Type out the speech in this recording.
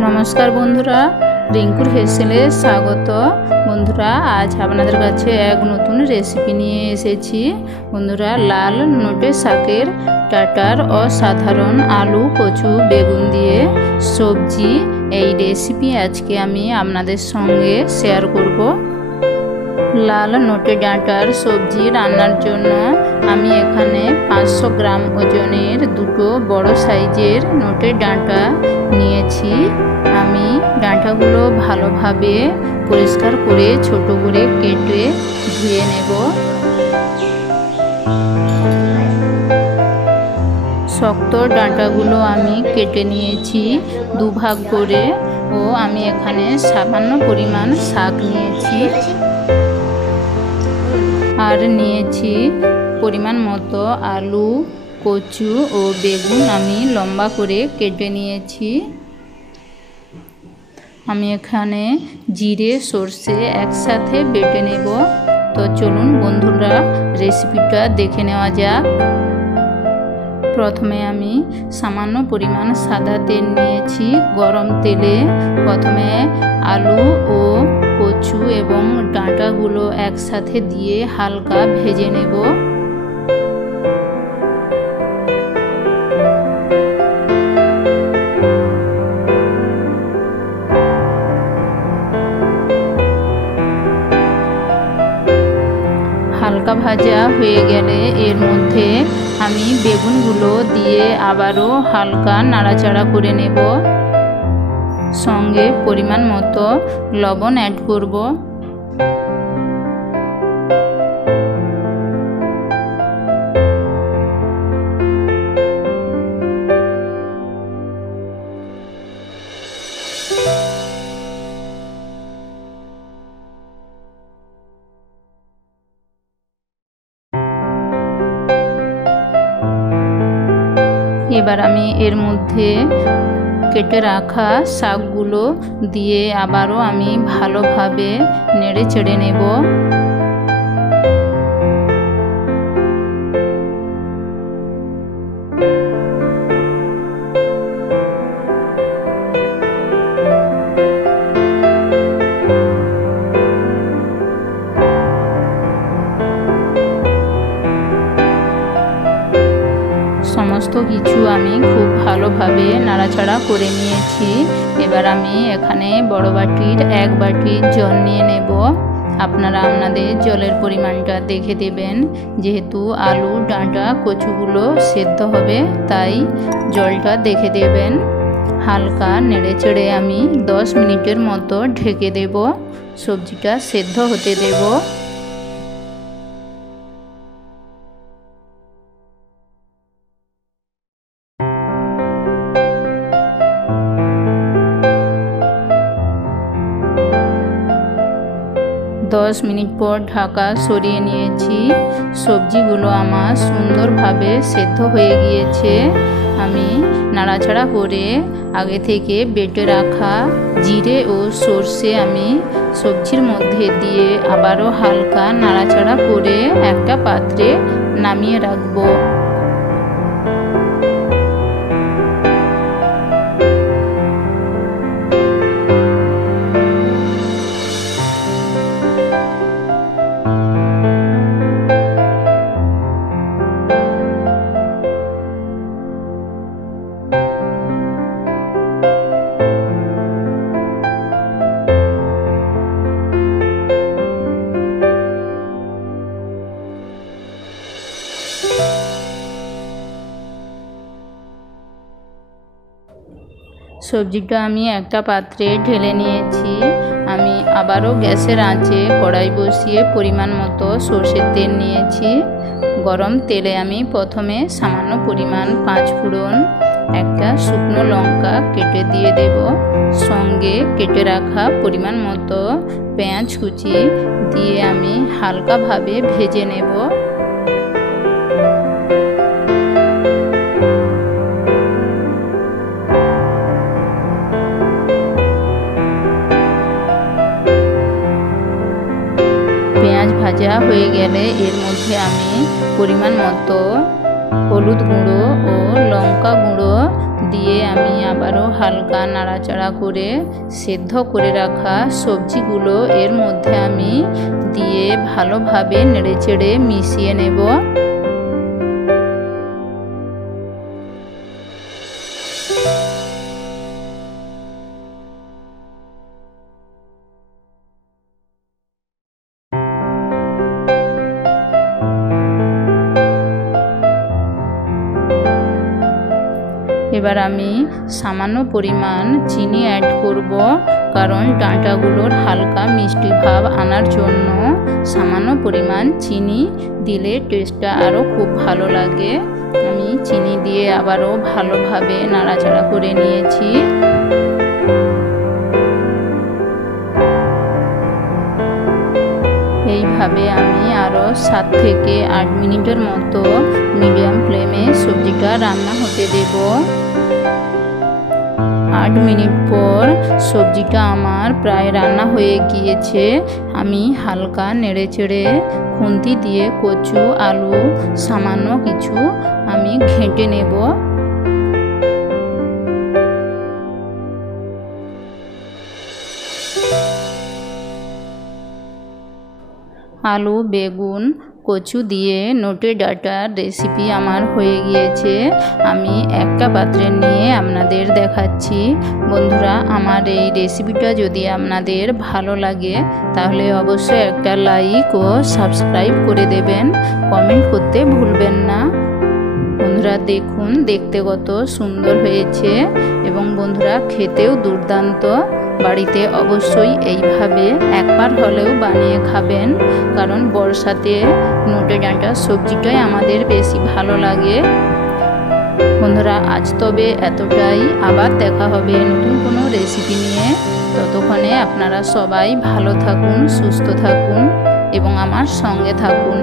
नमस्कार बंधुरा रिंकुर हेसेले स्वागत। बंधुरा आज आपनादेर काछे एक नतून रेसिपि निये एसेछि। बंधुरा लाल नोटे शाकेर टाटार असाधारण आलू कचु बेगुन दिए सब्जी এই রেসিপি আজকে আমি আপনাদের সঙ্গে শেয়ার করব। লাল নোটে ডাঁটার সবজি রান্নার জন্য আমি এখানে 500 গ্রাম ওজনের দুটো বড় সাইজের নোটের ডাঁটা নিয়েছি। আমি ডাঁটাগুলো ভালোভাবে পরিষ্কার করে ছোট করে কেটে ধুয়ে নেব। শক্ত ডাঁটাগুলো আমি কেটে নিয়েছি দুভাগ করে ও আমি এখানে সামান্য পরিমাণ শাক নিয়েছি আর নিয়েছি পরিমাণ মতো আলু কচু ও বেগুন আমি লম্বা করে কেটে নিয়েছি। আমি এখানে জিরে সরষে একসাথে বেটে নেব। তো চলুন বন্ধুরা রেসিপিটা দেখে নেওয়া যাক। প্রথমে আমি সামান্য পরিমাণ সাদা তেল নিয়েছি। গরম তেলে প্রথমে আলু ও কচু এবং ডাঁটাগুলো একসাথে দিয়ে হালকা ভেজে নেব। হালকা ভাজা হয়ে গেলে এর মধ্যে আমি বেগুনগুলো দিয়ে আবারও হালকা নাড়াচাড়া করে নেব। সঙ্গে পরিমাণ মতো লবণ অ্যাড করব। এবার আমি এর মধ্যে কেটে রাখা শাকগুলো দিয়ে আবারও আমি ভালোভাবে নেড়ে চেড়ে নেব। সমস্ত কিছু আমি খুব ভালোভাবে নাড়াচাড়া করে নিয়েছি। এবার আমি এখানে বড় বাটির 1 বাটি জল নিয়ে নেব। আপনারা আপনাদের জলের পরিমাণটা দেখে দেবেন। যেহেতু আলু ডাঁটা কচুগুলো সেদ্ধ হবে তাই জলটা দেখে দেবেন। হালকা নেড়ে চেড়ে আমি 10 মিনিটের মতো ঢেকে দেব। সবজিটা সেদ্ধ হতে দেব। दस मिनट पर ढाका सरिए निয়েছি। সবজিগুলো আমার সুন্দরভাবে সেদ্ধ হয়ে গিয়েছে। আমি নাড়াচাড়া করে আগে থেকে বেটে রাখা জিরে ও সরষে আমি সবজির মধ্যে দিয়ে আবারও হালকা নাড়াচাড়া করে একটা পাত্রে নামিয়ে রাখব। সবজিটা আমি একটা পাত্রে ঢেলে নিয়েছি। আমি আবারও গ্যাসের আঁচে কড়াই বসিয়ে পরিমাণ মতো সরষের তেল নিয়েছি। গরম তেলে আমি প্রথমে সামান্য পরিমাণ 5 ফোড়ন একটা শুকনো লঙ্কা কেটে দিয়ে দেব। সঙ্গে কেটে রাখা পরিমাণ মতো পেঁয়াজ কুচি দিয়ে আমি হালকাভাবে ভেজে নেব। ভাজা হয়ে গেলে এর মধ্যে আমি পরিমাণ মতো হলুদ গুঁড়ো ও লঙ্কা গুঁড়ো দিয়ে আমি আবারও হালকা নাড়াচাড়া করে সেদ্ধ করে রাখা সবজিগুলো এর মধ্যে আমি দিয়ে ভালোভাবে নেড়েচেড়ে মিশিয়ে নেব। এবার আমি সামান্য পরিমাণ চিনি অ্যাড করব, কারণ ডাঁটাগুলোর হালকা মিষ্টি ভাব আনার জন্য সামান্য পরিমাণ চিনি দিলে টেস্টটা আরও খুব ভালো লাগে। আমি চিনি দিয়ে আবারও ভালোভাবে নাড়াচাড়া করে নিয়েছি। এইভাবে আমি আরও 7 থেকে 8 মিনিটের মতো মিডিয়াম ফ্লেমে সবজিটা রান্না হতে দেব। 8 মিনিট পর সবজিটা আমার প্রায় রান্না হয়ে গিয়েছে। আমি হালকা নেড়েচেড়ে খুন্তি দিয়ে কচু আলু সামান্য কিছু আমি ঘেঁটে নেব। আলু বেগুন কচু দিয়ে নোটে ডাঁটার রেসিপি আমার হয়ে গিয়েছে। আমি একটা পাত্রে নিয়ে আপনাদের দেখাচ্ছি। বন্ধুরা, আমার এই রেসিপিটা যদি আপনাদের ভালো লাগে তাহলে অবশ্যই একটা লাইক ও সাবস্ক্রাইব করে দেবেন, কমেন্ট করতে ভুলবেন না। বন্ধুরা দেখুন, দেখতে কত সুন্দর হয়েছে এবং বন্ধুরা খেতেও দুর্দান্ত। বাড়িতে অবশ্যই এইভাবে একবার হলেও বানিয়ে খাবেন, কারণ বর্ষাতে নোটে ডাঁটা সবজিটাই আমাদের বেশি ভালো লাগে। বন্ধুরা আজ তবে এতটাই, আবার দেখা হবে নতুন কোনো রেসিপি নিয়ে। ততক্ষণে আপনারা সবাই ভালো থাকুন, সুস্থ থাকুন এবং আমার সঙ্গে থাকুন।